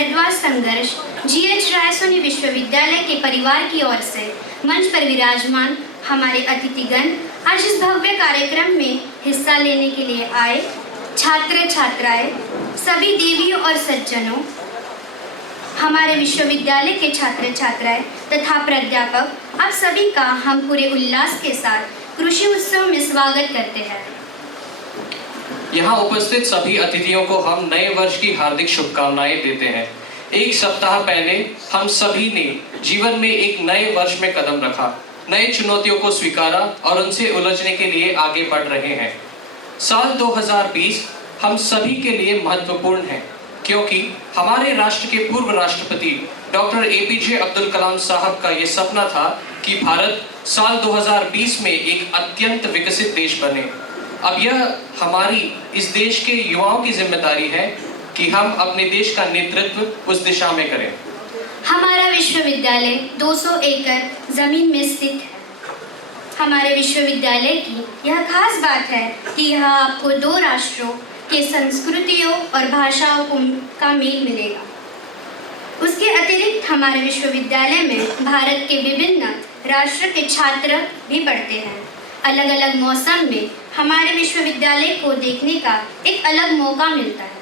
भारद्वाज संघर्ष GH रायसोनी विश्वविद्यालय के परिवार की ओर से मंच पर विराजमान हमारे अतिथिगण आज इस भव्य कार्यक्रम में हिस्सा लेने के लिए आए छात्र छात्राएं, सभी देवियों और सज्जनों, हमारे विश्वविद्यालय के छात्र छात्राएं तथा प्राध्यापक, आप सभी का हम पूरे उल्लास के साथ कृषि उत्सव में स्वागत करते हैं। यहाँ उपस्थित सभी अतिथियों को हम नए वर्ष की हार्दिक शुभकामनाएं देते हैं। एक सप्ताह पहले हम सभी ने जीवन में एक नए वर्ष में कदम रखा, नए चुनौतियों को स्वीकारा और उनसे उलझने के लिए आगे बढ़ रहे हैं। साल 2020 हम सभी के लिए महत्वपूर्ण है क्योंकि हमारे राष्ट्र के पूर्व राष्ट्रपति डॉक्टर APJ अब्दुल कलाम साहब का ये सपना था कि भारत साल 2020 में एक अत्यंत विकसित देश बने। अब यह हमारी इस देश के युवाओं की जिम्मेदारी है कि हम अपने देश का नेतृत्व उस दिशा में करें। हमारा विश्वविद्यालय 200 एकड़ जमीन में स्थित है। हमारे विश्वविद्यालय की यह खास बात है कि यह आपको दो राष्ट्रों के संस्कृतियों और भाषाओं का मेल मिलेगा। उसके अतिरिक्त हमारे विश्वविद्यालय में भारत के विभिन्न राष्ट्र के छात्र भी पढ़ते हैं। अलग अलग मौसम में हमारे विश्वविद्यालय को देखने का एक अलग मौका मिलता है।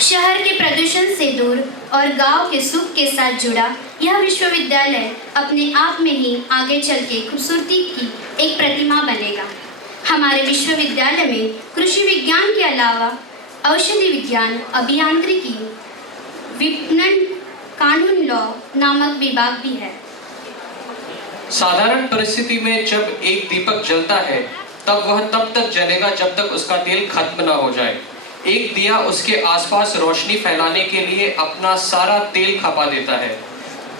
शहर के प्रदूषण से दूर और गांव के सुख के साथ जुड़ा यह विश्वविद्यालय अपने आप में ही आगे चल के खूबसूरती की एक प्रतिमा बनेगा। हमारे विश्वविद्यालय में कृषि विज्ञान के अलावा औषधि विज्ञान, अभियांत्रिकी, विपणन, कानून लॉ नामक विभाग भी है। साधारण परिस्थिति में जब एक दीपक जलता है तब वह तब तक जलेगा जब तक उसका तेल खत्म ना हो जाए। एक दिया उसके आसपास रोशनी फैलाने के लिए अपना सारा तेल खपा देता है।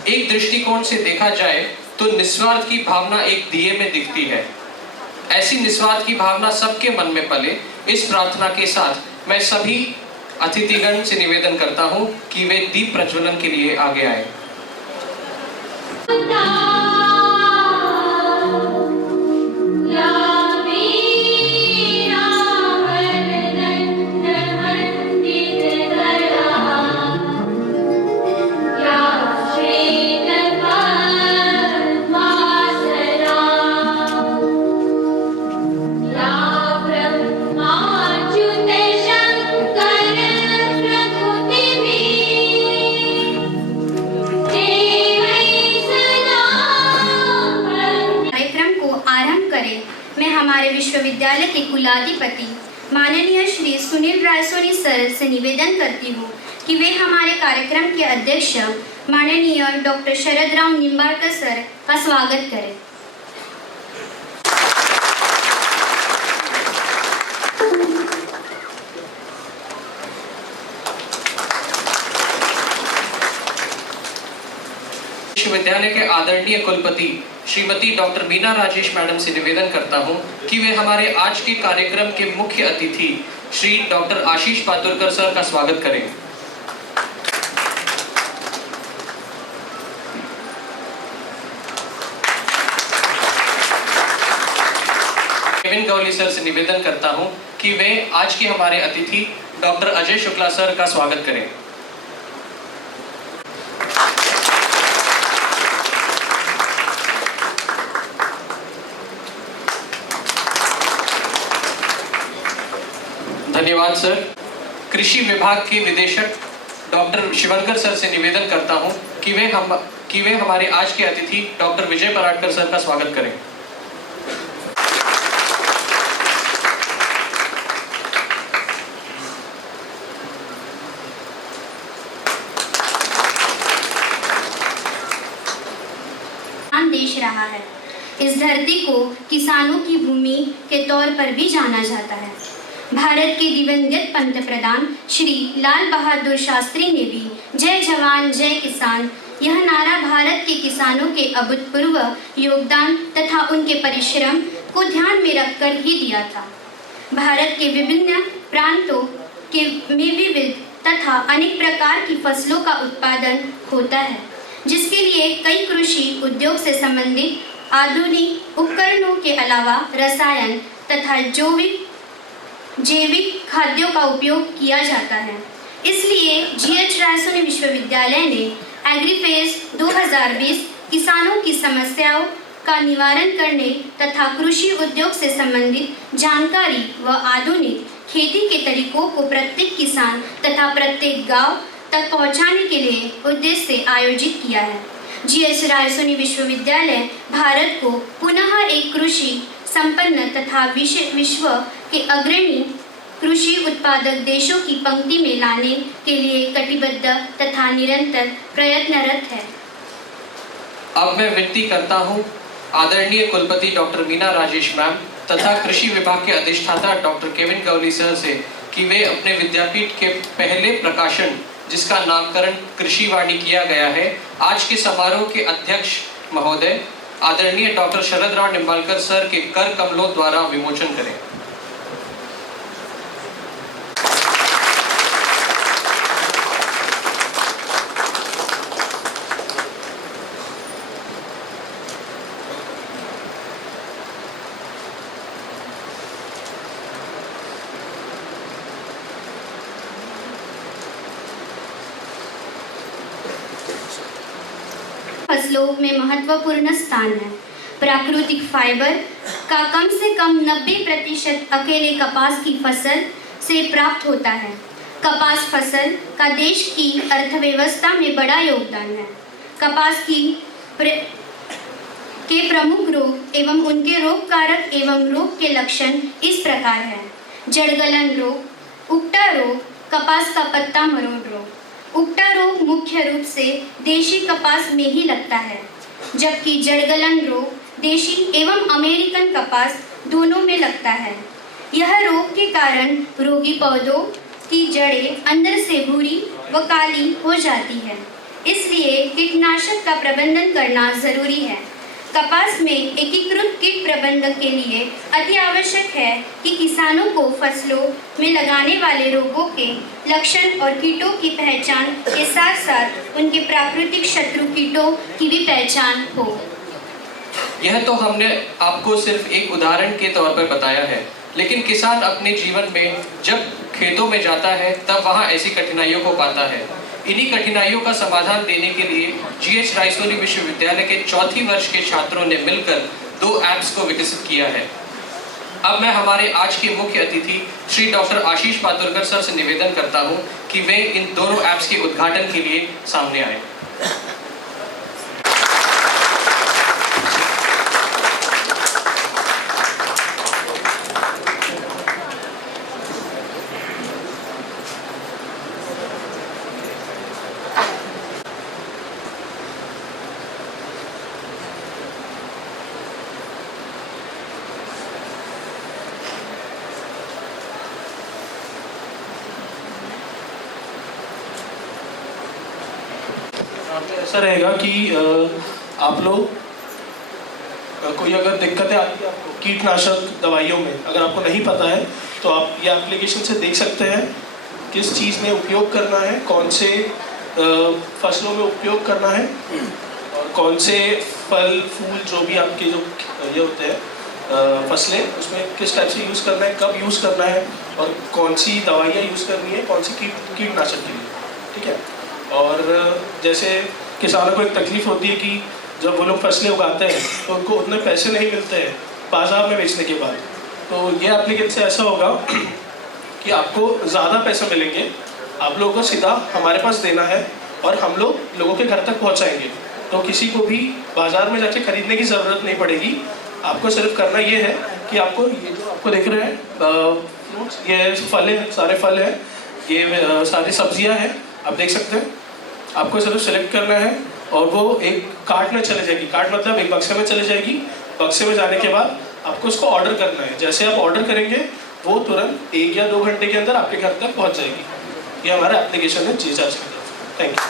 एक दृष्टिकोण से देखा जाए तो निस्वार्थ की भावना एक दिए में दिखती है। ऐसी निस्वार्थ की भावना सबके मन में पले, इस प्रार्थना के साथ मैं सभी अतिथिगण से निवेदन करता हूं कि वे दीप प्रज्वलन के लिए आगे आए। मैं हमारे विश्वविद्यालय के कुलाधिपति माननीय श्री सुनील रायसोनी सर से निवेदन करती हूँ कि वे हमारे कार्यक्रम के अध्यक्ष माननीय डॉक्टर शरद राव निंबाळकर सर का स्वागत करें। विश्वविद्यालय के आदरणीय कुलपति श्रीमती डॉक्टर मीना राजेश मैडम से निवेदन करता हूं कि वे हमारे आज के कार्यक्रम के मुख्य अतिथि श्री डॉक्टर आशीष पातुरकर सर का स्वागत करें। केविन गौली सर से निवेदन करता हूं कि वे आज के हमारे अतिथि डॉक्टर अजय शुक्ला सर का स्वागत करें। धन्यवाद सर। कृषि विभाग के निदेशक डॉक्टर शिवनकर सर से निवेदन करता हूं कि वे हमारे आज के अतिथि डॉक्टर विजय पराडकर सर का स्वागत करें। देश रहा है। इस धरती को किसानों की भूमि के तौर पर भी जाना जाता है। भारत के दिवंगत पंत प्रधान श्री लाल बहादुर शास्त्री ने भी जय जवान जय किसान यह नारा भारत के किसानों के अभूतपूर्व योगदान तथा उनके परिश्रम को ध्यान में रखकर ही दिया था। भारत के विभिन्न प्रांतों में विविध तथा अनेक प्रकार की फसलों का उत्पादन होता है, जिसके लिए कई कृषि उद्योग से संबंधित आधुनिक उपकरणों के अलावा रसायन तथा जैविक खाद्यों का उपयोग किया जाता है। इसलिए GH रायसोनी विश्वविद्यालय ने एग्रीफेज 2020 किसानों की समस्याओं का निवारण करने तथा कृषि उद्योग से संबंधित जानकारी व आधुनिक खेती के तरीकों को प्रत्येक किसान तथा प्रत्येक गांव तक पहुंचाने के लिए उद्देश्य से आयोजित किया है। GH रायसोनी विश्वविद्यालय भारत को पुनः एक कृषि संपन्न तथा विश्व के अग्रणी कृषि उत्पादक देशों की पंक्ति में लाने के लिए कटिबद्ध तथा निरंतर प्रयत्नरत है। अब मैं विनती करता हूँ आदरणीय कुलपति डॉक्टर मीना राजेश मैम तथा कृषि विभाग के अधिष्ठाता डॉक्टर केविन गवली सर से कि वे अपने विद्यापीठ के पहले प्रकाशन जिसका नामकरण कृषिवाणी किया गया है, आज के समारोह के अध्यक्ष महोदय आदरणीय डॉक्टर शरद राव निंबालकर सर के कर कमलों द्वारा विमोचन करें। फसलों में महत्वपूर्ण स्थान है। प्राकृतिक फाइबर का कम से कम 90% अकेले कपास की फसल से प्राप्त होता है। कपास फसल का देश की अर्थव्यवस्था में बड़ा योगदान है। कपास के प्रमुख रोग एवं उनके रोग कारक एवं रोग के लक्षण इस प्रकार है। जड़गलन रोग, उकटा रोग, कपास का पत्ता मरोड़ रोग। उकटा रोग मुख्य रूप से देशी कपास में ही लगता है, जबकि जड़गलन रोग देशी एवं अमेरिकन कपास दोनों में लगता है। यह रोग के कारण रोगी पौधों की जड़ें अंदर से भूरी व काली हो जाती है, इसलिए कीटनाशक का प्रबंधन करना जरूरी है। कपास में एकीकृत कीट प्रबंधन के लिए अति आवश्यक है कि किसानों को फसलों में लगने वाले रोगों के लक्षण और कीटों की पहचान के साथ साथ उनके प्राकृतिक शत्रु कीटों की भी पहचान हो। यह तो हमने आपको सिर्फ एक उदाहरण के तौर पर बताया है, लेकिन किसान अपने जीवन में जब खेतों में जाता है तब वहाँ ऐसी कठिनाइयों को पाता है। इन्हीं कठिनाइयों का समाधान देने के लिए GH रायसोनी विश्वविद्यालय के चौथी वर्ष के छात्रों ने मिलकर 2 ऐप्स को विकसित किया है। अब मैं हमारे आज के मुख्य अतिथि श्री डॉक्टर आशीष पातुरकर सर से निवेदन करता हूं कि वे इन दोनों ऐप्स के उद्घाटन के लिए सामने आए। ऐसा रहेगा कि आप लोग कोई अगर दिक्कतें आती है आपको कीटनाशक दवाइयों में, अगर आपको नहीं पता है तो आप ये एप्लीकेशन से देख सकते हैं किस चीज़ में उपयोग करना है, कौन से फसलों में उपयोग करना है और कौन से फल फूल जो भी आपके जो ये होते हैं फसलें उसमें किस टाइप से यूज़ करना है, कब यूज़ करना है और कौन सी दवाइयाँ यूज़ करनी है, कौन सी कीटनाशक के लिए, ठीक है। और जैसे किसानों को एक तकलीफ होती है कि जब वो लोग फसलें उगाते हैं तो उनको उतने पैसे नहीं मिलते हैं बाज़ार में बेचने के बाद, तो ये एप्लीकेशन से ऐसा होगा कि आपको ज़्यादा पैसे मिलेंगे, आप लोगों को सीधा हमारे पास देना है और हम लोग लोगों के घर तक पहुंचाएंगे, तो किसी को भी बाज़ार में जाके ख़रीदने की ज़रूरत नहीं पड़ेगी। आपको सिर्फ करना ये है कि आपको ये जो आपको देख रहे हैं फ्रूट्स, ये फल हैं, सारे फल हैं, ये सारी सब्जियां हैं, आप देख सकते हैं। आपको सिर्फ सेलेक्ट करना है और वो एक कार्ट में चले जाएगी, कार्ट मतलब एक बक्से में चले जाएगी। बक्से में जाने के बाद आपको उसको ऑर्डर करना है, जैसे आप ऑर्डर करेंगे वो तुरंत 1 या 2 घंटे के अंदर आपके घर तक पहुंच जाएगी। ये हमारा एप्लीकेशन है GH रायसोनी। Thank you.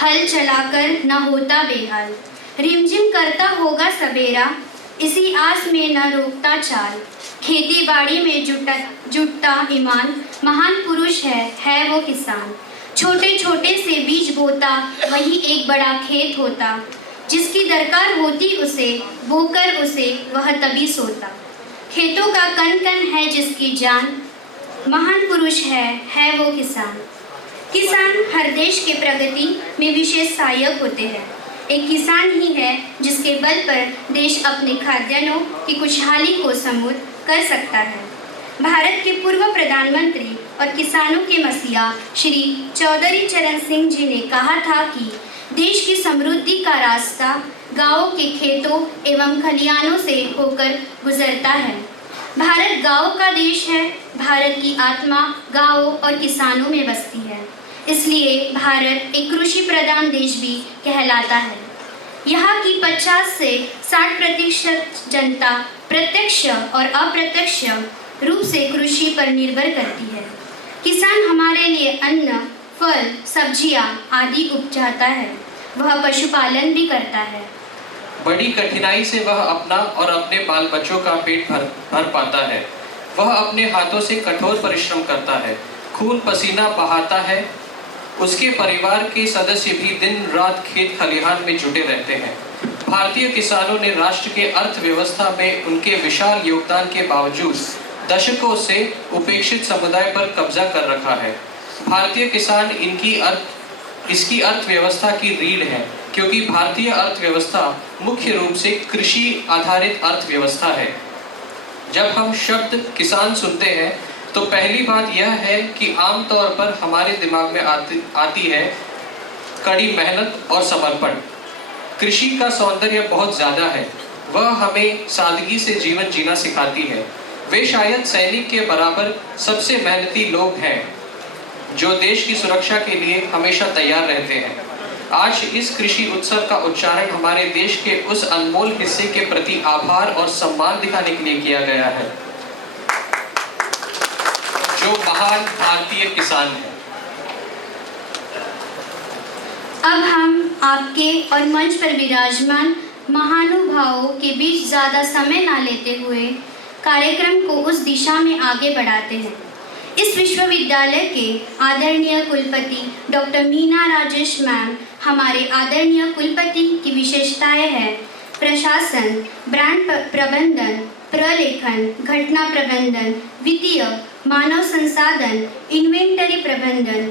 हल चलाकर न होता बेहाल, रिमझिम करता होगा सवेरा, इसी आस में न रोकता चाल। खेती बाड़ी में जुटता ईमान, महान पुरुष है वो किसान। छोटे छोटे से बीज बोता, वही एक बड़ा खेत होता। जिसकी दरकार होती उसे, बोकर उसे वह तभी सोता। खेतों का कण कण है जिसकी जान, महान पुरुष है वो किसान। किसान हर देश के प्रगति में विशेष सहायक होते हैं। एक किसान ही है जिसके बल पर देश अपने खाद्यान्नों की खुशहाली को समूर्त कर सकता है। भारत के पूर्व प्रधानमंत्री और किसानों के मसीहा श्री चौधरी चरण सिंह जी ने कहा था कि देश की समृद्धि का रास्ता गांवों के खेतों एवं खलिहानों से होकर गुजरता है। भारत गांवों का देश है। भारत की आत्मा गांवों और किसानों में बसती है। इसलिए भारत एक कृषि प्रधान देश भी कहलाता है। यहाँ की 50 से 60% जनता प्रत्यक्ष और अप्रत्यक्ष रूप से कृषि पर निर्भर करती है। किसान हमारे लिए अन्न, फल, सब्जियाँ आदि उपजाता है। वह पशुपालन भी करता है। बड़ी कठिनाई से वह अपना और अपने बाल बच्चों का पेट भर पाता है। वह अपने हाथों से कठोर परिश्रम करता है, खून पसीना बहाता है। उसके परिवार के सदस्य भी दिन रात खेत खलिहान में जुटे रहते हैं। भारतीय किसानों ने राष्ट्र के अर्थव्यवस्था में उनके विशाल योगदान के बावजूद दशकों से उपेक्षित समुदाय पर कब्जा कर रखा है। भारतीय किसान इसकी अर्थव्यवस्था की रीढ़ है, क्योंकि भारतीय अर्थव्यवस्था मुख्य रूप से कृषि आधारित अर्थव्यवस्था है। जब हम शब्द किसान सुनते हैं तो पहली बात यह है कि आमतौर पर हमारे दिमाग में आती है कड़ी मेहनत और समर्पण। कृषि का सौंदर्य बहुत ज़्यादा है। वह हमें सादगी से जीवन जीना सिखाती है। वे शायद सैनिक के बराबर सबसे मेहनती लोग हैं, जो देश की सुरक्षा के लिए हमेशा तैयार रहते हैं। आज इस कृषि उत्सव का उच्चारण हमारे देश के उस अनमोल हिस्से के प्रति आभार और सम्मान दिखाने के लिए किया गया है, जो महान भारतीय किसान हैं। अब हम आपके और मंच पर विराजमान महानुभावों के बीच ज़्यादा समय ना लेते हुए कार्यक्रम को उस दिशा में आगे बढ़ाते हैं। इस विश्वविद्यालय के आदरणीय कुलपति डॉक्टर मीना राजेश मैम हमारे आदरणीय कुलपति की विशेषताएं हैं प्रशासन, ब्रांड प्रबंधन, प्रलेखन, घटना प्रबंधन, वित्तीय, मानव संसाधन, इन्वेंटरी प्रबंधन,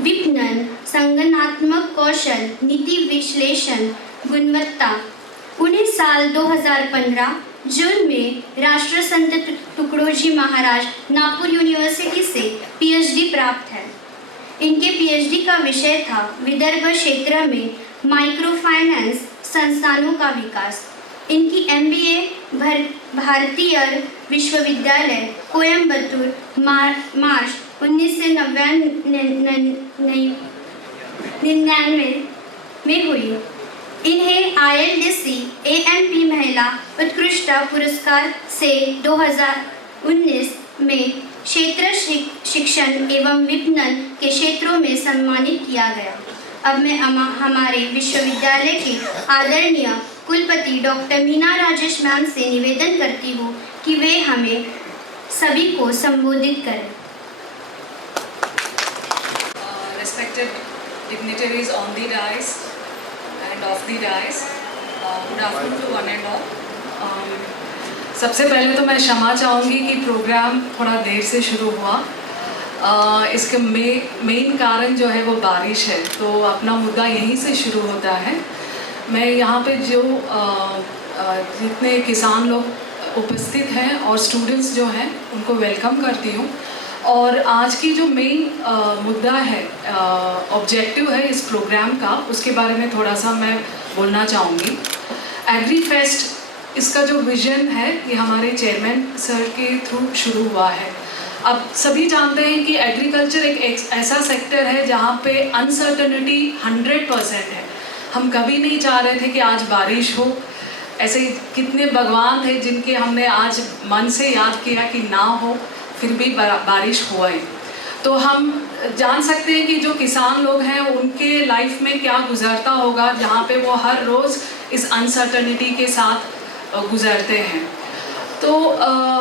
विपणन, संगठनात्मक कौशल, नीति विश्लेषण, गुणवत्ता। उन्हें साल 2015 जून में राष्ट्र संत तुकडोजी महाराज नागपुर यूनिवर्सिटी से पीएचडी प्राप्त है। इनके पीएचडी का विषय था विदर्भ क्षेत्र में माइक्रो फाइनेंस संस्थानों का विकास। इनकी एमबीए भारतीय विश्वविद्यालय कोयम्बतूर मार्च 1999 में हुई। इन्हें ILDC AMP महिला उत्कृष्टता पुरस्कार से 2019 में क्षेत्र शिक्षण एवं विपणन के क्षेत्रों में सम्मानित किया गया। अब मैं हमारे विश्वविद्यालय के आदरणीय कुलपति डॉक्टर मीना राजेश मैम से निवेदन करती हूँ कि वे हमें सभी को संबोधित करें। Respected dignitaries on the dais and off the dais, good afternoon to one and all. सबसे पहले तो मैं क्षमा चाहूँगी कि प्रोग्राम थोड़ा देर से शुरू हुआ। इसके मेन कारण जो है वो बारिश है, तो अपना मुद्दा यहीं से शुरू होता है। मैं यहाँ पे जो जितने किसान लोग उपस्थित हैं और स्टूडेंट्स जो हैं उनको वेलकम करती हूँ। और आज की जो मेन मुद्दा है, ऑब्जेक्टिव है इस प्रोग्राम का, उसके बारे में थोड़ा सा मैं बोलना चाहूँगी। एग्री फेस्ट, इसका जो विज़न है ये हमारे चेयरमैन सर के थ्रू शुरू हुआ है। अब सभी जानते हैं कि एग्रीकल्चर एक ऐसा सेक्टर है जहाँ पे अनसर्टनिटी 100% है। हम कभी नहीं चाह रहे थे कि आज बारिश हो। ऐसे कितने भगवान थे जिनके हमने आज मन से याद किया कि ना हो, फिर भी बारिश हुआ है। तो हम जान सकते हैं कि जो किसान लोग हैं उनके लाइफ में क्या गुजरता होगा, जहाँ पे वो हर रोज़ इस अनसर्टनिटी के साथ गुजरते हैं। तो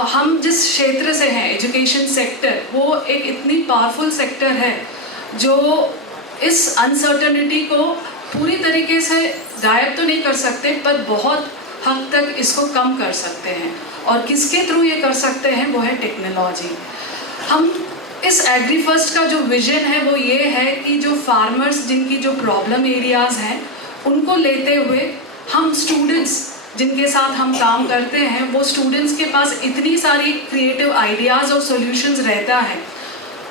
हम जिस क्षेत्र से हैं, एजुकेशन सेक्टर, वो एक इतनी पावरफुल सेक्टर है जो इस अनसर्टनिटी को पूरी तरीके से गायब तो नहीं कर सकते, पर बहुत हद तक इसको कम कर सकते हैं। और किसके थ्रू ये कर सकते हैं, वो है टेक्नोलॉजी। हम इस एग्री फर्स्ट का जो विजन है वो ये है कि जो फार्मर्स जिनकी जो प्रॉब्लम एरियाज़ हैं उनको लेते हुए हम स्टूडेंट्स जिनके साथ हम काम करते हैं, वो स्टूडेंट्स के पास इतनी सारी क्रिएटिव आइडियाज़ और सॉल्यूशंस रहता है,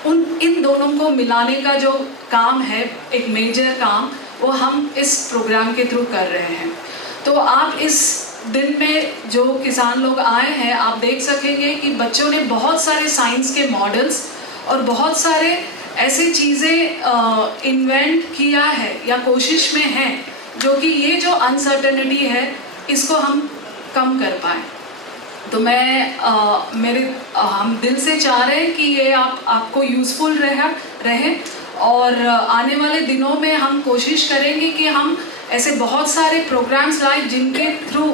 इन दोनों को मिलाने का जो काम है, एक मेजर काम, वो हम इस प्रोग्राम के थ्रू कर रहे हैं। तो आप इस दिन में जो किसान लोग आए हैं, आप देख सकेंगे कि बच्चों ने बहुत सारे साइंस के मॉडल्स और बहुत सारे ऐसे चीज़ें इन्वेंट किया है या कोशिश में है, जो कि ये जो अनसर्टेनिटी है इसको हम कम कर पाएँ। तो मैं हम दिल से चाह रहे हैं कि ये आपको यूज़फुल रहे और आने वाले दिनों में हम कोशिश करेंगे कि हम ऐसे बहुत सारे प्रोग्राम्स लाए जिनके थ्रू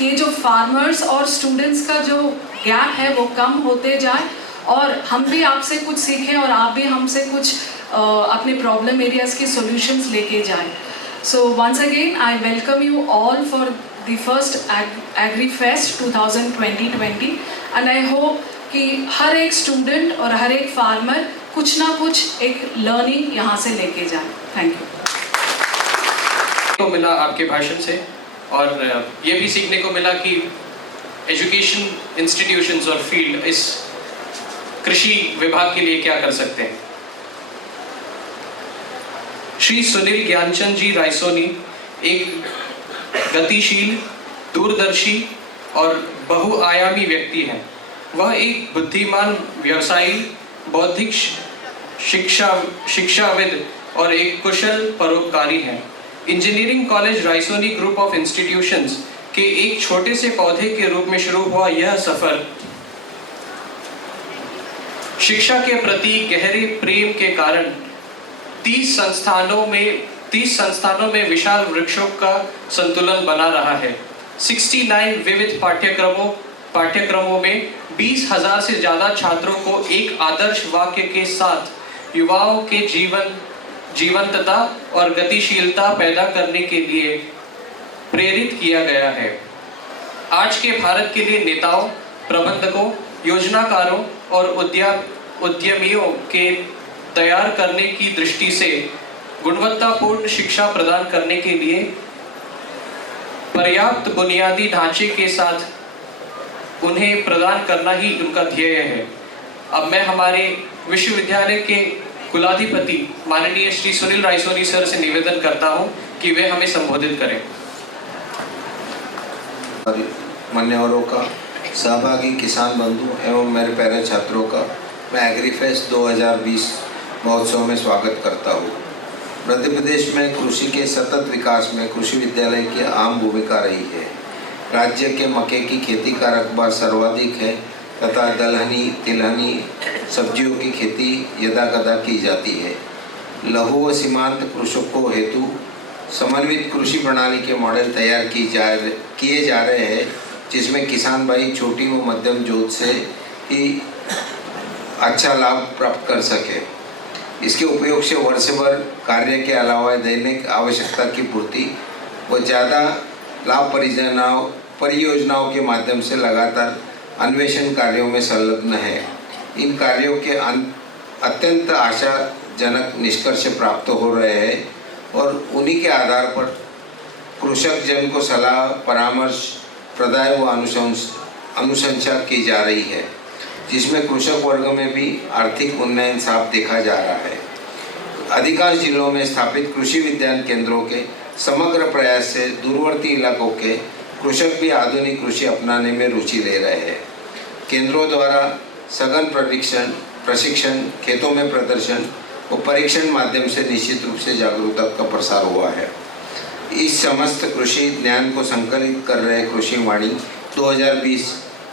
ये जो फार्मर्स और स्टूडेंट्स का जो गैप है वो कम होते जाए और हम भी आपसे कुछ सीखें और आप भी हमसे कुछ अपने प्रॉब्लम एरियाज़ के सॉल्यूशंस लेके जाएं। So once again, I welcome you all for the first AgriFest 2020 and I hope कि हर एक स्टूडेंट और हर एक फार्मर कुछ ना कुछ एक लर्निंग यहाँ से लेके जाए। Thank you. को मिला आपके भाषण से और ये भी सीखने को मिला कि एजुकेशन इंस्टीट्यूशंस और फील्ड इस कृषि विभाग के लिए क्या कर सकते हैं। श्री सुनील ज्ञानचंद जी रायसोनी एक गतिशील, दूरदर्शी और बहुआयामी व्यक्ति हैं। वह एक बुद्धिमान व्यवसायी, बौद्धिक शिक्षाविद और एक कुशल परोपकारी हैं। Engineering college Raisoni group of institutions के एक छोटे से पौधे के रूप में शुरू हुआ यह सफर शिक्षा के प्रति गहरे प्रेम के कारण 30 संस्थानों में विशाल वृक्षों का संतुलन बना रहा है। 69 विविध पाठ्यक्रमों में 20,000 से ज़्यादा छात्रों को एक आदर्श वाक्य के साथ युवाओं के जीवंतता और गतिशीलता पैदा करने के लिए प्रेरित किया गया है। आज के भारत के लिए नेताओं, प्रबंधकों, योजनाकारों और उद्यमियों के तैयार करने की दृष्टि से गुणवत्तापूर्ण शिक्षा प्रदान करने के लिए पर्याप्त बुनियादी ढांचे के साथ उन्हें प्रदान करना ही उनका ध्येय है। अब मैं हमारे विश्वविद्यालय के कुलाधिपति माननीय श्री सुनील रायसोनी सर से निवेदन करता हूं कि वे हमें संबोधित करें। मान्यवरों का, सहभागी किसान बंधु एवं मेरे प्यारे छात्रों का मैं एग्रीफेस्ट 2020 महोत्सव में स्वागत करता हूँ। मध्य प्रदेश में कृषि के सतत विकास में कृषि विद्यालय की अहम भूमिका रही है। राज्य के मक्के की खेती का रकबा सर्वाधिक है तथा दलहनी, तिलहनी सब्जियों की खेती यदाकदा की जाती है। लघु व सीमांत कृषकों हेतु समन्वित कृषि प्रणाली के मॉडल तैयार किए जा रहे हैं, जिसमें किसान भाई छोटी व मध्यम जोत से ही अच्छा लाभ प्राप्त कर सके। इसके उपयोग से वर्ष भर कार्य के अलावा दैनिक आवश्यकता की पूर्ति व ज़्यादा लाभ परियोजनाओं के माध्यम से लगातार अन्वेषण कार्यों में संलग्न है। इन कार्यों के अत्यंत आशाजनक निष्कर्ष प्राप्त हो रहे हैं और उन्हीं के आधार पर कृषक जन को सलाह, परामर्श, प्रदाय व अनुशंसा की जा रही है, जिसमें कृषक वर्ग में भी आर्थिक उन्नयन साफ देखा जा रहा है। अधिकांश जिलों में स्थापित कृषि विज्ञान केंद्रों के समग्र प्रयास से दूरवर्ती इलाकों के कृषक भी आधुनिक कृषि अपनाने में रुचि ले रहे हैं। केंद्रों द्वारा सघन प्रशिक्षण, खेतों में प्रदर्शन और परीक्षण माध्यम से निश्चित रूप से जागरूकता का प्रसार हुआ है। इस समस्त कृषि ज्ञान को संकलित कर रहे कृषि वाणी 2020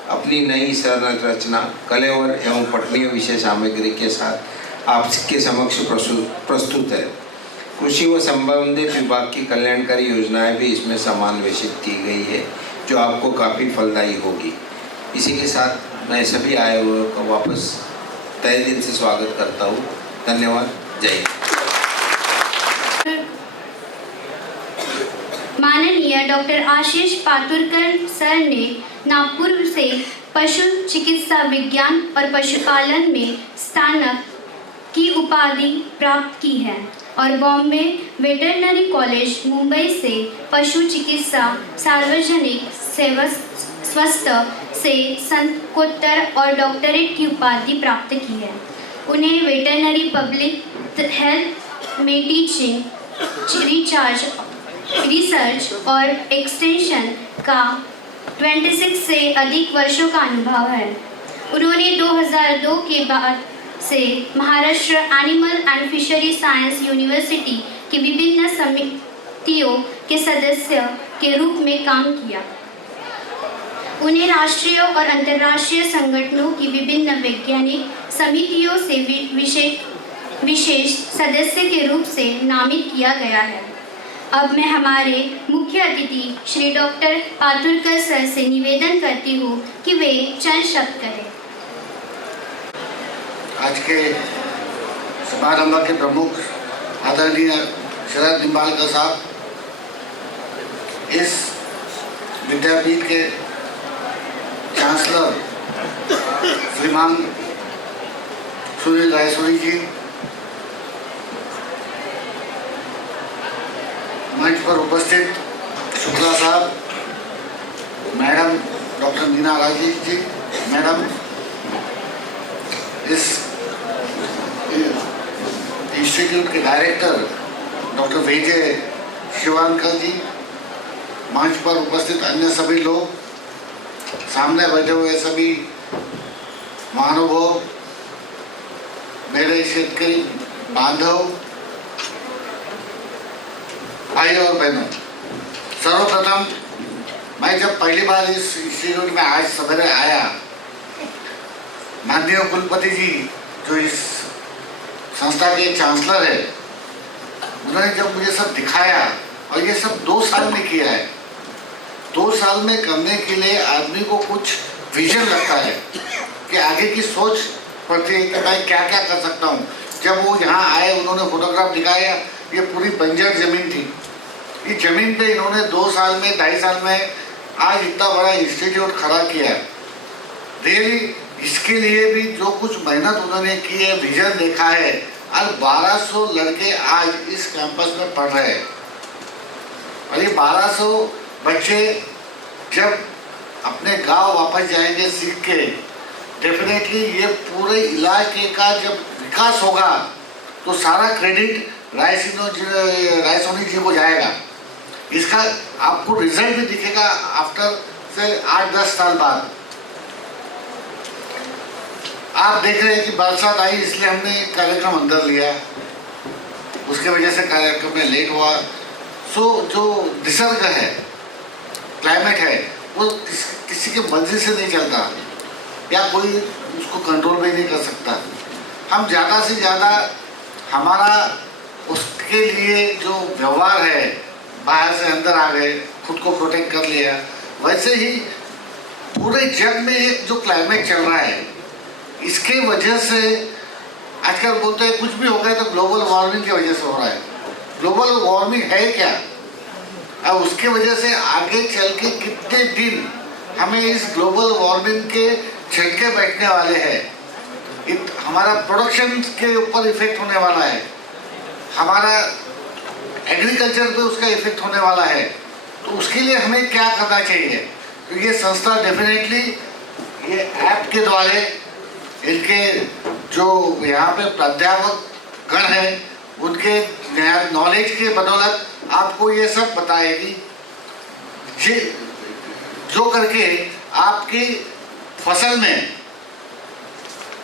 अपनी नई संरचना, कलेवर एवं पठनीय विषय सामग्री के साथ आपके समक्ष प्रस्तुत है। कृषि व संबंधित विभाग की कल्याणकारी योजनाएं भी इसमें समान्वेषित की गई है, जो आपको काफ़ी फलदायी होगी। इसी के साथ मैं सभी आए हुए का वापस तहे दिल से स्वागत करता हूँ। धन्यवाद। जय हिंद। माननीय डॉक्टर आशीष पातुरकर सर ने नागपुर से पशु चिकित्सा विज्ञान और पशुपालन में स्नातक की उपाधि प्राप्त की है और बॉम्बे वेटरनरी कॉलेज मुंबई से पशु चिकित्सा सार्वजनिक सेवा स्वास्थ्य से स्नातकोत्तर और डॉक्टरेट की उपाधि प्राप्त की है। उन्हें वेटरनरी पब्लिक हेल्थ में टीचिंग, रिसर्च और एक्सटेंशन का 26 से अधिक वर्षों का अनुभव है। उन्होंने 2002 के बाद से Maharashtra animal and fishery science university की विभिन्न समितियों के सदस्य के रूप में काम किया। उन्हें राष्ट्रीय और अंतर्राष्ट्रीय संगठनों की विभिन्न वैज्ञानिक समितियों से विशेष सदस्य के रूप से नामित किया गया है। अब मैं हमारे मुख्य अतिथि श्री डॉक्टर पातुरकर सर से निवेदन करती हूँ कि वे चंद शब्द करें। आज के समारंभ के प्रमुख आदरणीय शरद निम्बालकर साहब, इस विद्यापीठ के चांसलर श्रीमान सुनील रायसोनी जी, मंच पर उपस्थित शुक्ला साहब, madam doctor Neena Rajesh ji, madam, इस इंस्टीट्यूट के डायरेक्टर डॉक्टर विजय शिवानकर जी, मंच पर उपस्थित अन्य सभी लोग, सामने बैठे हुए सभी महानुभाव, मेरे शेतकरी बांधव, भाई और बहनों, सर्वप्रथम मैं जब पहली बार इस इंस्टीट्यूट में आज सवेरे आया, माननीय कुलपति जी जो इस संस्था के चांसलर है, उन्होंने जब मुझे सब दिखाया, और ये सब 2 साल में किया है। 2 साल में करने के लिए आदमी को कुछ विजन लगता है कि आगे की सोच पड़ती है कि मैं क्या क्या कर सकता हूँ। जब वो यहाँ आए, उन्होंने फोटोग्राफ दिखाया, ये पूरी बंजर जमीन थी। इस जमीन पे इन्होंने 2 साल में, 2.5 साल में आज इतना बड़ा इंस्टीट्यूट खड़ा किया है। रियली इसके लिए भी जो कुछ मेहनत उन्होंने की है, विजन देखा है, और 1200 लड़के आज इस कैंपस में पढ़ रहे हैं। और ये 1200 बच्चे जब अपने गांव वापस जाएंगे सीख के, डेफिनेटली ये पूरे इलाके का जब विकास होगा तो सारा क्रेडिट रायसोनी जी को जाएगा। इसका आपको रिजल्ट भी दिखेगा आफ्टर से 8-10 साल बाद। आप देख रहे हैं कि बरसात आई, इसलिए हमने कार्यक्रम अंदर लिया, उसके वजह से कार्यक्रम में लेट हुआ। सो जो निसर्ग है, क्लाइमेट है, वो किसी के मर्जी से नहीं चलता, या कोई उसको कंट्रोल भी नहीं कर सकता। हम ज़्यादा से ज़्यादा हमारा उसके लिए जो व्यवहार है, बाहर से अंदर आ गए, खुद को प्रोटेक्ट कर लिया। वैसे ही पूरे जग में एक जो क्लाइमेट चल रहा है, इसके वजह से आजकल बोलते हैं कुछ भी हो गया तो ग्लोबल वार्मिंग की वजह से हो रहा है। ग्लोबल वार्मिंग है क्या, और उसके वजह से आगे चल के कितने दिन हमें इस ग्लोबल वार्मिंग के झटके बैठने वाले हैं। हमारा प्रोडक्शन के ऊपर इफेक्ट होने वाला है, हमारा एग्रीकल्चर पे उसका इफेक्ट होने वाला है। तो उसके लिए हमें क्या करना चाहिए? तो ये संस्था डेफिनेटली ये ऐप के द्वारा, इनके जो यहाँ पे प्राध्यापक गण हैं, उनके नॉलेज के बदौलत आपको ये सब बताएगी, जो करके आपकी फसल में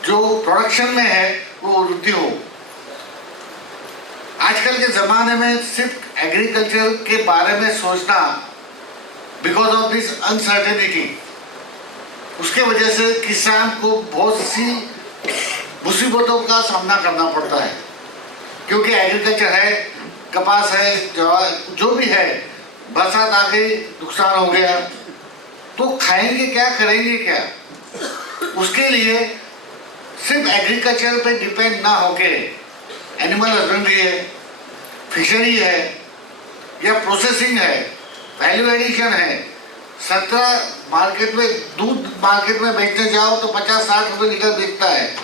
जो प्रोडक्शन में है वो वृद्धि हो। आजकल के ज़माने में सिर्फ एग्रीकल्चर के बारे में सोचना, बिकॉज ऑफ दिस अनसर्टेनिटी, उसके वजह से किसान को बहुत सी मुसीबतों का सामना करना पड़ता है। क्योंकि एग्रीकल्चर है, कपास है, जो भी है, बरसात आ गई, नुकसान हो गया, तो खाएंगे क्या, करेंगे क्या? उसके लिए सिर्फ एग्रीकल्चर पे डिपेंड ना होके एनिमल हस्बेंड्री है, फिशरी है, या प्रोसेसिंग है, वैल्यू एडिशन है। 17 मार्केट में दूध मार्केट में बेचने जाओ तो 50-60 रुपये लीटर बिकता है,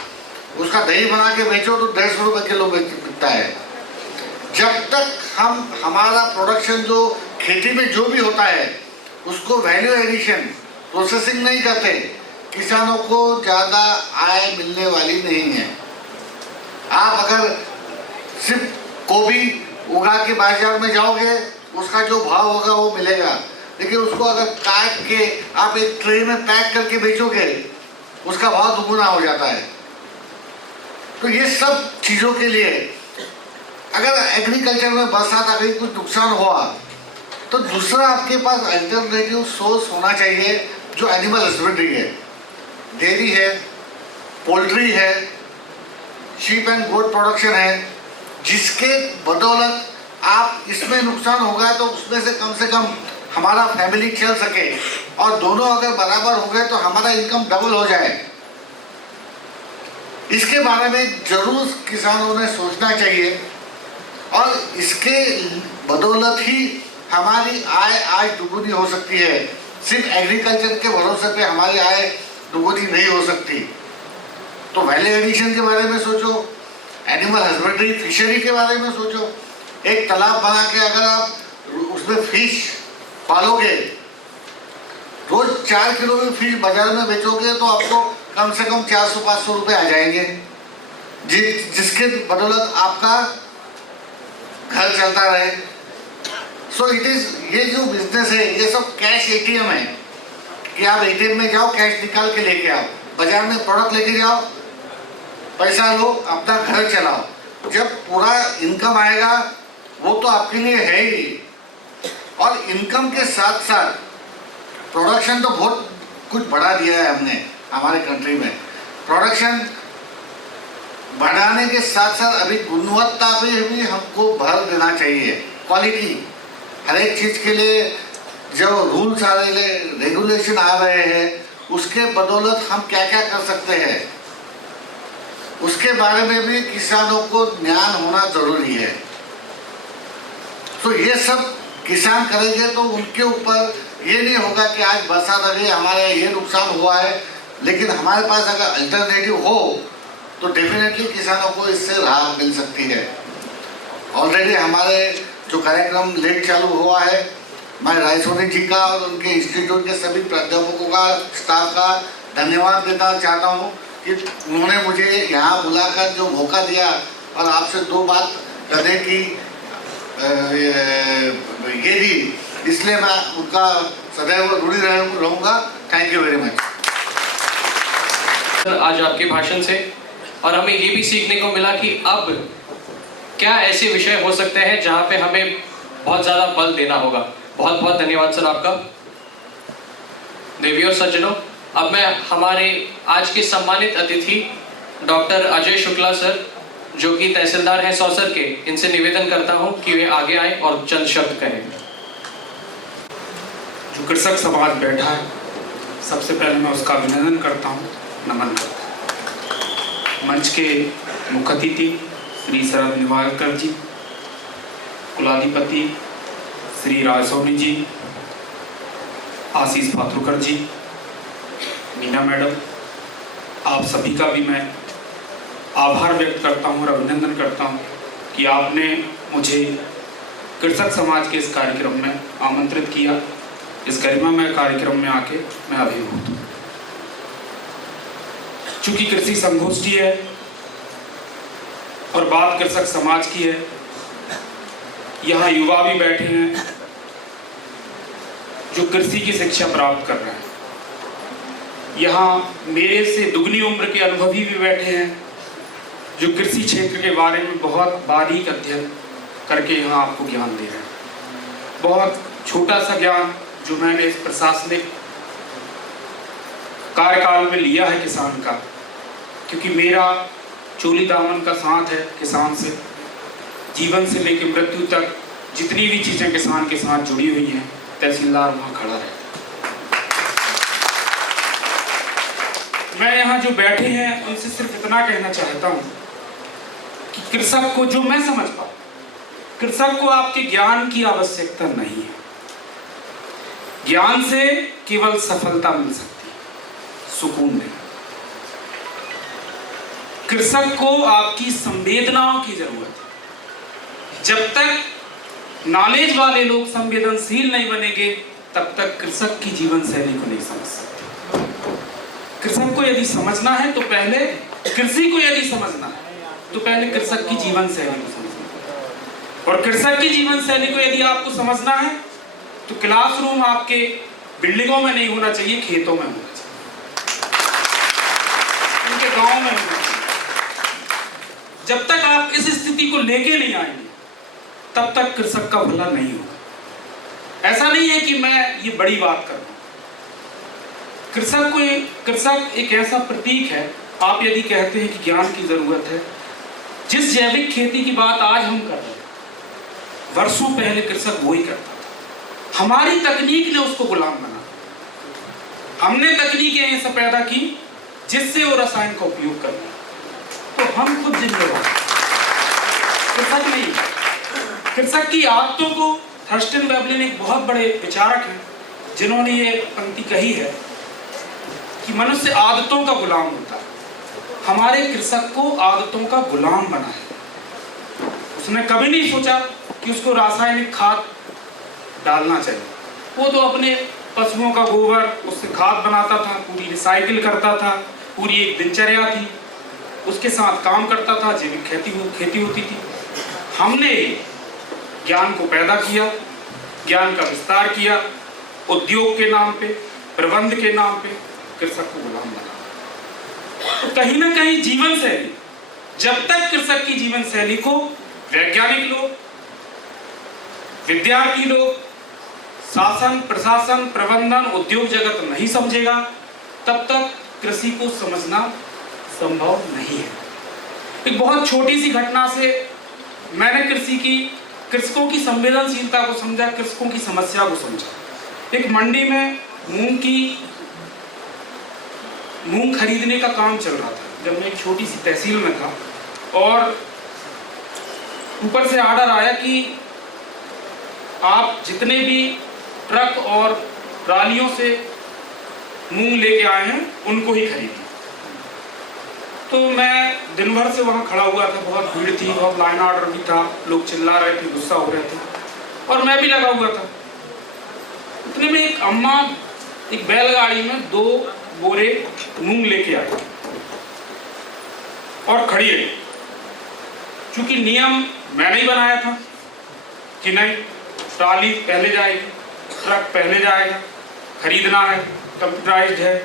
उसका दही बना के बेचो तो 150 रुपये किलो बिकता है। जब तक हम हमारा प्रोडक्शन जो खेती में जो भी होता है उसको वैल्यू एडिशन प्रोसेसिंग नहीं करते, किसानों को ज़्यादा आय मिलने वाली नहीं है। आप अगर सिर्फ गोभी उगा के बाजार में जाओगे उसका जो भाव होगा वो मिलेगा, लेकिन उसको अगर काट के आप एक ट्रे में पैक करके बेचोगे उसका भाव दुगुना हो जाता है। तो ये सब चीज़ों के लिए अगर एग्रीकल्चर में बरसात आ गई, कुछ नुकसान हुआ, तो दूसरा आपके पास अल्टरनेटिव सोर्स होना चाहिए जो एनिमल हस्बेंड्री है, डेयरी है, पोल्ट्री है, शीप एंड गोट प्रोडक्शन है, जिसके बदौलत आप इसमें नुकसान होगा तो उसमें से कम हमारा फैमिली चल सके, और दोनों अगर बराबर हो गए तो हमारा इनकम डबल हो जाए। इसके बारे में जरूर किसानों ने सोचना चाहिए, और इसके बदौलत ही हमारी आय आज दुगुनी हो सकती है। सिर्फ एग्रीकल्चर के भरोसे पे हमारी आय दुगुनी नहीं हो सकती। तो वैल्यू एडिशन के बारे में सोचो, एनिमल हस्बेंड्री फिशरी के बारे में सोचो। एक तालाब बना के अगर आप उसमें फिश पालोगे, रोज 4 किलो में फिश बाजार में बेचोगे तो आपको कम से कम 400-500 रुपये आ जाएंगे, जिसके बदौलत आपका घर चलता रहे। सो इट इज, ये जो बिजनेस है ये सब कैश एटीएम है कि आप एटीएम में जाओ, कैश निकाल के लेके आओ, बाजार में प्रोडक्ट लेके जाओ, पैसा लो, अपना घर चलाओ। जब पूरा इनकम आएगा वो तो आपके लिए है ही, और इनकम के साथ साथ प्रोडक्शन तो बहुत कुछ बढ़ा दिया है हमने हमारे कंट्री में। प्रोडक्शन बढ़ाने के साथ साथ अभी गुणवत्ता पे भी हमको भर देना चाहिए, क्वालिटी। हर एक चीज़ के लिए जो रूल्स आ रहे हैं, रेगुलेशन आ रहे हैं, उसके बदौलत हम क्या क्या कर सकते हैं उसके बारे में भी किसानों को ज्ञान होना जरूरी है। तो ये सब किसान करेंगे तो उनके ऊपर ये नहीं होगा कि आज बरसात आ गई, हमारे ये नुकसान हुआ है, लेकिन हमारे पास अगर अल्टरनेटिव हो तो डेफिनेटली किसानों को इससे राहत मिल सकती है। ऑलरेडी हमारे जो कार्यक्रम लेट चालू हुआ है, मैं रायसोनी जी का और उनके इंस्टीट्यूट के सभी प्राध्यापकों का, स्टाफ का धन्यवाद देना चाहता हूँ कि उन्होंने मुझे यहाँ बुलाकर जो मौका दिया और आपसे 2 बात करने की ये दी, इसलिए मैं उनका सदैव ऋणी रहूँगा। Thank you very much. आज आपके भाषण से और हमें ये भी सीखने को मिला कि अब क्या ऐसे विषय हो सकते हैं जहाँ पे हमें बहुत ज़्यादा बल देना होगा। बहुत बहुत धन्यवाद सर आपका। देवी और सज्जनों, अब मैं हमारे आज के सम्मानित अतिथि डॉक्टर अजय शुक्ला सर, जो कि तहसीलदार हैं सौसर के, इनसे निवेदन करता हूं कि वे आगे आए और चंद शब्द कहें। जो कृषक समाज बैठा है, सबसे पहले मैं उसका अभिनंदन करता हूं, नमन करता हूं। मंच के मुख्य अतिथि श्री शरद निवालकर जी, कुलाधिपति श्री रायसोनी जी, आशीष पात्रुकर जी, मीना मैडम, आप सभी का भी मैं आभार व्यक्त करता हूँ और अभिनंदन करता हूँ कि आपने मुझे कृषक समाज के इस कार्यक्रम में आमंत्रित किया। इस गरिमामय कार्यक्रम में आके मैं अभिभूत हूँ। चूँकि कृषि संगोष्ठी है और बात कृषक समाज की है, यहाँ युवा भी बैठे हैं जो कृषि की शिक्षा प्राप्त कर रहे हैं। यहाँ मेरे से दुगनी उम्र के अनुभवी भी बैठे हैं जो कृषि क्षेत्र के बारे में बहुत बारीक अध्ययन करके यहाँ आपको ज्ञान दे रहे हैं। बहुत छोटा सा ज्ञान जो मैंने इस प्रशासनिक कार्यकाल में लिया है किसान का, क्योंकि मेरा चोली दामन का साथ है किसान से, जीवन से लेकर मृत्यु तक जितनी भी चीज़ें किसान के साथ जुड़ी हुई हैं, तहसीलदार वहाँ खड़ा रहे। मैं यहाँ जो बैठे हैं उनसे सिर्फ इतना कहना चाहता हूँ कि कृषक को, जो मैं समझ पाऊँ, कृषक को आपके ज्ञान की आवश्यकता नहीं है। ज्ञान से केवल सफलता मिल सकती है, सुकून नहीं। कृषक को आपकी संवेदनाओं की जरूरत है। जब तक नॉलेज वाले लोग संवेदनशील नहीं बनेंगे, तब तक कृषक की जीवन शैली को नहीं समझ सकते। कृषक को यदि समझना है तो पहले, कृषि को यदि समझना है तो पहले कृषक की जीवन शैली को समझना है। और कृषक की जीवन शैली को यदि आपको समझना है तो क्लासरूम आपके बिल्डिंगों में नहीं होना चाहिए, खेतों में होना चाहिए, उनके गांव में होना चाहिए। जब तक आप इस स्थिति को लेके नहीं आएंगे तब तक कृषक का भला नहीं होगा। ऐसा नहीं है कि मैं ये बड़ी बात कर रहा हूं। कृषक एक ऐसा प्रतीक है। आप यदि कहते हैं कि ज्ञान की जरूरत है, जिस जैविक खेती की बात आज हम कर रहे हैं, वर्षों पहले कृषक वही करता था। हमारी तकनीक ने उसको गुलाम बना। हमने तकनीकें ऐसे पैदा की जिससे वो रसायन का उपयोग कर रहे हैं, तो हम खुद जिम्मेवार, कृषक नहीं। कृषक की आदतों को थर्स्टन वेबलिन एक बहुत बड़े विचारक हैं जिन्होंने ये पंक्ति कही है कि मनुष्य आदतों का गुलाम होता है। हमारे कृषक को आदतों का गुलाम बना है। उसने कभी नहीं सोचा कि उसको रासायनिक खाद डालना चाहिए। वो तो अपने पशुओं का गोबर, उससे खाद बनाता था, पूरी रिसाइकिल करता था, पूरी एक दिनचर्या थी, उसके साथ काम करता था, जैविक खेती होती थी। हमने ज्ञान को पैदा किया, ज्ञान का विस्तार किया, उद्योग के नाम पे, प्रबंध के नाम पे कृषक को गुलाम बना। तो कहीं ना कहीं जीवन शैली, जब तक कृषक की जीवन शैली को वैज्ञानिक लोग, विद्यार्थी लोग, शासन, प्रशासन, प्रबंधन, उद्योग जगत नहीं समझेगा, तब तक कृषि को समझना संभव नहीं है। एक बहुत छोटी सी घटना से मैंने कृषकों की संवेदनशीलता को समझा, कृषकों की समस्या को समझा। एक मंडी में मूंग खरीदने का काम चल रहा था, जब मैं एक छोटी सी तहसील में था, और ऊपर से ऑर्डर आया कि आप जितने भी ट्रक और ट्रालियों से मूंग लेके आए हैं उनको ही खरीदिए। तो मैं दिन भर से वहाँ खड़ा हुआ था, बहुत भीड़ थी, बहुत लाइन ऑर्डर भी था, लोग चिल्ला रहे थे, गुस्सा हो रहे थे, और मैं भी लगा हुआ था। इतने में एक अम्मा एक बैलगाड़ी में 2 बोरे मूंग लेके आई और खड़ी है। चूंकि नियम मैंने ही बनाया था कि नहीं, ट्राली पहले जाएगी, ट्रक पहले जाएगा, खरीदना है, कंप्यूटराइज्ड है,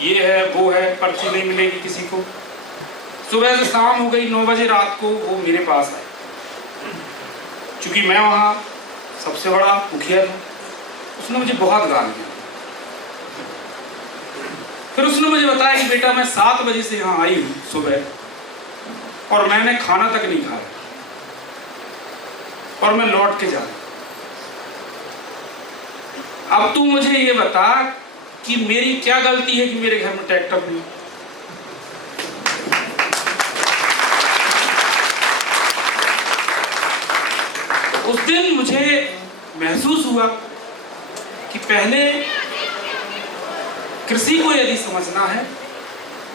ये है वो है, पर्ची नहीं मिलेगी किसी को। सुबह से शाम हो गई, 9 बजे रात को वो मेरे पास आए। चूंकि मैं वहाँ सबसे बड़ा मुखिया था, उसने मुझे बहुत गाल दिया। फिर उसने मुझे बताया कि बेटा मैं 7 बजे से यहाँ आई हूँ सुबह, और मैंने खाना तक नहीं खाया, और मैं लौट के जा रहा। अब तू मुझे ये बता कि मेरी क्या गलती है कि मेरे घर में ट्रैक्टर नहीं। उस दिन मुझे महसूस हुआ कि पहले कृषि को यदि समझना है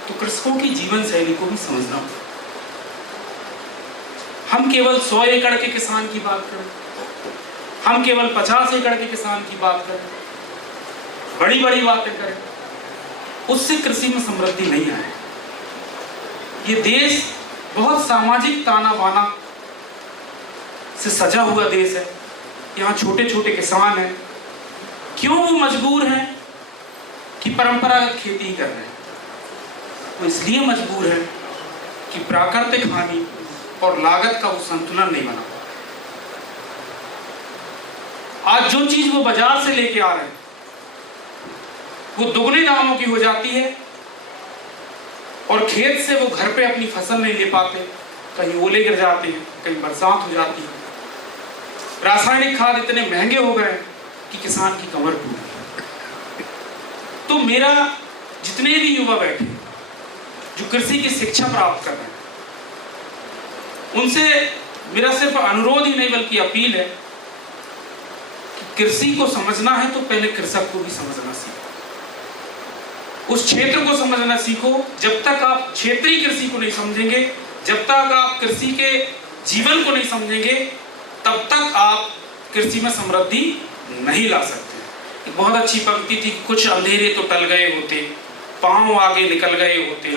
तो कृषकों की जीवन शैली को भी समझना होगा। हम केवल 100 एकड़ के किसान की बात करें, हम केवल 50 एकड़ के किसान की बात करें, बड़ी बड़ी बातें करें, उससे कृषि में समृद्धि नहीं आए। ये देश बहुत सामाजिक ताना बाना से सजा हुआ देश है। यहाँ छोटे छोटे किसान हैं। क्यों वो मजबूर हैं कि परंपरागत खेती ही कर रहे हैं? वो इसलिए मजबूर है कि प्राकृतिक हानि और लागत का वो संतुलन नहीं बना। आज जो चीज वो बाजार से लेके आ रहे हैं वो दुगने दामों की हो जाती है, और खेत से वो घर पे अपनी फसल नहीं ले पाते, कहीं ओले गिर जाते हैं, कहीं बरसात हो जाती है। रासायनिक खाद इतने महंगे हो गए कि किसान की कमर टूट। तो मेरा जितने भी युवा बैठे जो कृषि की शिक्षा प्राप्त कर रहे हैं, उनसे मेरा सिर्फ अनुरोध ही नहीं बल्कि अपील है कि कृषि को समझना है तो पहले कृषक को भी समझना सीखो, उस क्षेत्र को समझना सीखो। जब तक आप क्षेत्रीय कृषि को नहीं समझेंगे, जब तक आप कृषि के जीवन को नहीं समझेंगे, तब तक आप कृषि में समृद्धि नहीं ला सकते। एक बहुत अच्छी पंक्ति थी, कुछ अंधेरे तो टल गए होते, पांव आगे निकल गए होते,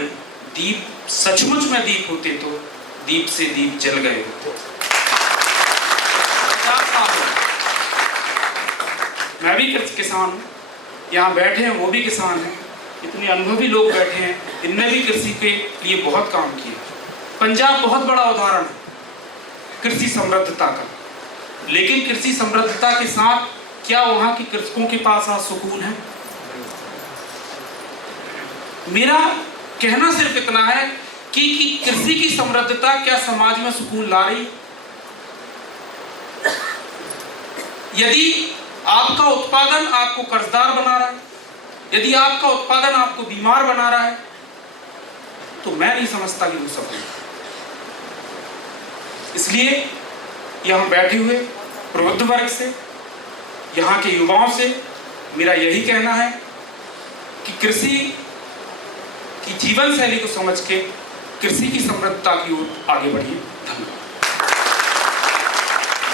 दीप सचमुच में दीप होते तो दीप से दीप जल गए होते। 50 साल हो गए। मैं भी किसान हूँ, यहाँ बैठे हैं वो भी किसान हैं, इतने अनुभवी लोग बैठे हैं, इनने भी कृषि के लिए बहुत काम किया। पंजाब बहुत बड़ा उदाहरण है कृषि समृद्धता का, लेकिन कृषि समृद्धता के साथ क्या वहाँ के कृषकों के पास आज सुकून है? मेरा कहना सिर्फ इतना है कि कृषि की समृद्धता क्या समाज में सुकून ला रही? यदि आपका उत्पादन आपको कर्जदार बना रहा है, यदि आपका उत्पादन आपको बीमार बना रहा है, तो मैं नहीं समझता कि वो सफल है। इसलिए यहाँ बैठे हुए प्रबुद्ध वर्ग से, यहाँ के युवाओं से मेरा यही कहना है कि कृषि की जीवन शैली को समझ के कृषि की समृद्धता की ओर आगे बढ़िए।